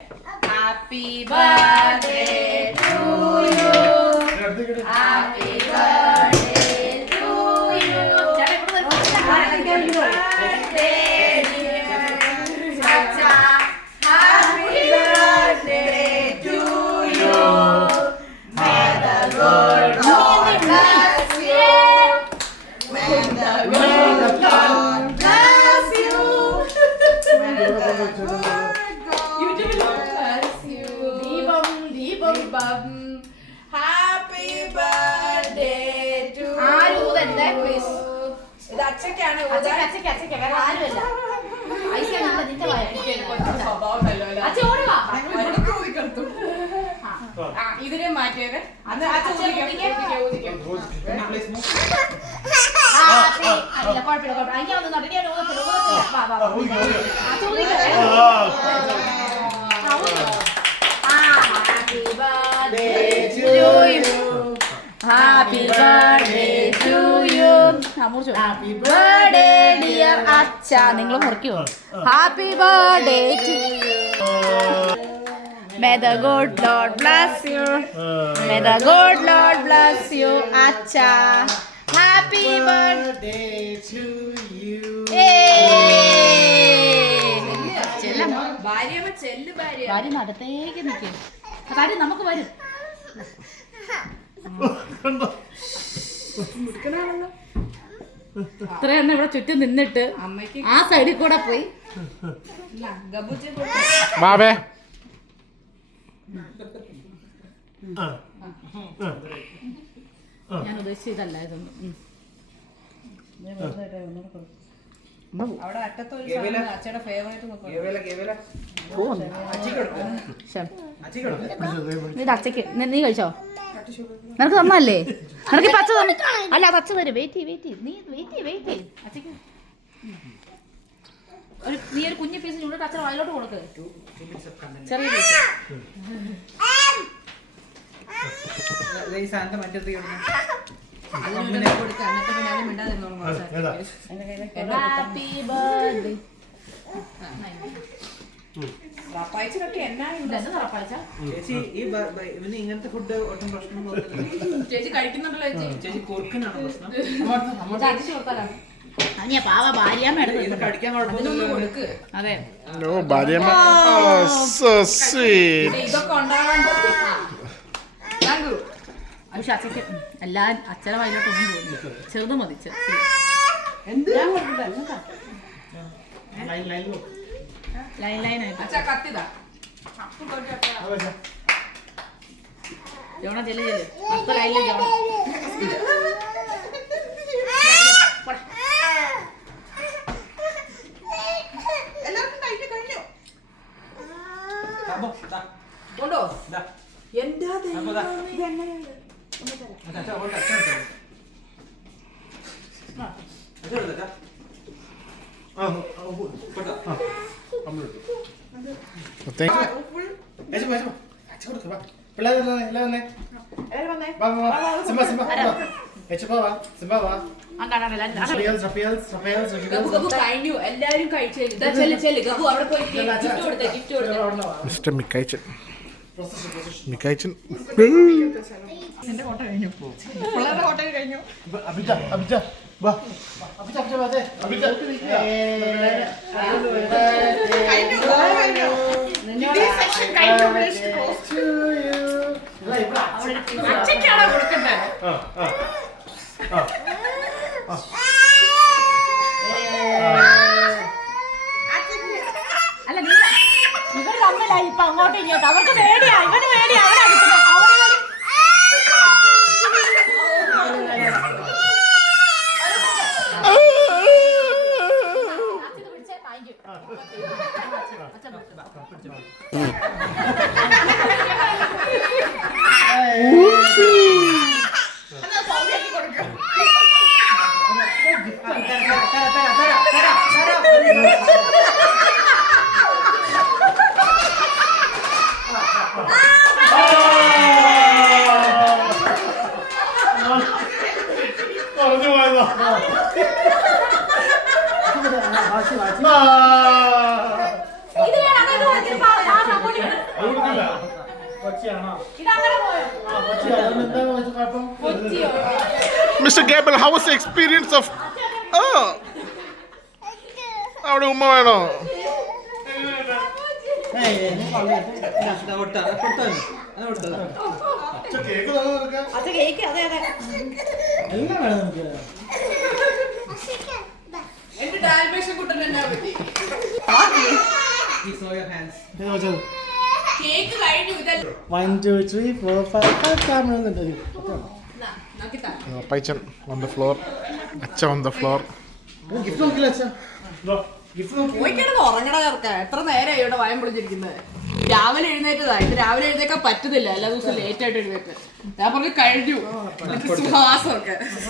Happy birthday to you. Happy birthday to you. Happy birthday dear Chacha. Happy birthday to you. May the Lord bless you. May the Lord bless you. May the Lord happy birthday to ഇത് അച്ഛക്കാണ് വേറെ ആരുമല്ല ഇതിനെ മാറ്റിയത് അത് Happy birthday to you. Happy birthday dear Acha. നിങ്ങൾ മുറിക്കുമോ? Happy birthday to you. May the good Lord bless you. May the good Lord bless you, Acha. Happy birthday to you. ഭാര്യ നടത്തേക്ക് നിൽക്കും കാര്യം നമുക്ക് വരും ഇത്ര എണ്ണ ഇവിടെ ചുറ്റും നിന്നിട്ട് ആ സൈഡിൽ കൂടെ പോയി ഞാൻ ഉദ്ദേശിച്ചതല്ല ഇതൊന്നും അവിടെ അറ്റത്തൊരു അച്ഛയുടെ ഫേവറേറ്റ് ഇത് അച്ഛക്ക് നീ കഴിച്ചോ നിനക്ക് തന്നല്ലേ നിനക്ക് പച്ച തന്നെ അല്ല അത് അച്ഛ തരും വെയിറ്റ് നീ വെയിറ്റ് അച്ഛക്ക് നീ ഒരു കുഞ്ഞു പീസ് ചൂണ്ടിട്ട് അച്ഛൻ വായിലോട്ട് കൊടുക്ക് ചെറിയ പീസ് ഇങ്ങനത്തെ ഫുഡ് ഒട്ടും പ്രശ്നം ചേച്ചി കഴിക്കുന്നുണ്ടല്ലോ ചേച്ചി കുറുക്കനാണ് പ്രശ്നം പാവ ഭാര്യാമ്മ കഴിക്കാൻ കുഴപ്പമൊന്നുമില്ല അതെ ഇതൊക്കെ ഉണ്ടാവാൻ പക്ഷെ അച്ഛക്ക് എല്ലാ അച്ഛനെ വയലോട്ടൊന്നും തോന്നി ചെറുത് മതി ലൈനായിട്ട് ജോണ ചെല്ലു അപ്പൊ ലൈനില് ജോണ കൊണ്ടോ എന്താ എല്ലാരും കഴിച്ചു അവിടെ പോയി ഗിഫ്റ്റ് മിസ്റ്റർ മിക്കായിച്ചൻ മിക്കായിച്ചൻ എന്റെ കോട്ട കഴിഞ്ഞു പിള്ളേരുടെ കോട്ട കഴിഞ്ഞു അച്ഛക്കാണോ കൊടുക്കണ്ടേ അല്ല ഇവർ തമ്മിലായി ഇപ്പൊ അങ്ങോട്ടും ഇങ്ങോട്ടും അവർക്ക് പേടിയാ ഇവന് പേടിയാ പറഞ്ഞു Mr. Gabriel, how was the experience of... അവിടെ ഉമ്മ വേണോ? പൈച്ചൻ on the floor, അച്ഛ on the floor. ഉറങ്ങണ ചേർക്ക എത്ര നേരമായി ഇവിടെ വായം പൊളിച്ചിരിക്കുന്നത്. രാവിലെ എഴുന്നേറ്റതാ. ഇത് രാവിലെ എഴുന്നേക്കാൻ പറ്റുന്നില്ല. എല്ലാ ദിവസവും ലേറ്റ് ആയിട്ട് എഴുന്നേറ്റ്. ഞാൻ പറഞ്ഞു കഴിഞ്ഞു ശ്വാസമൊക്കെ.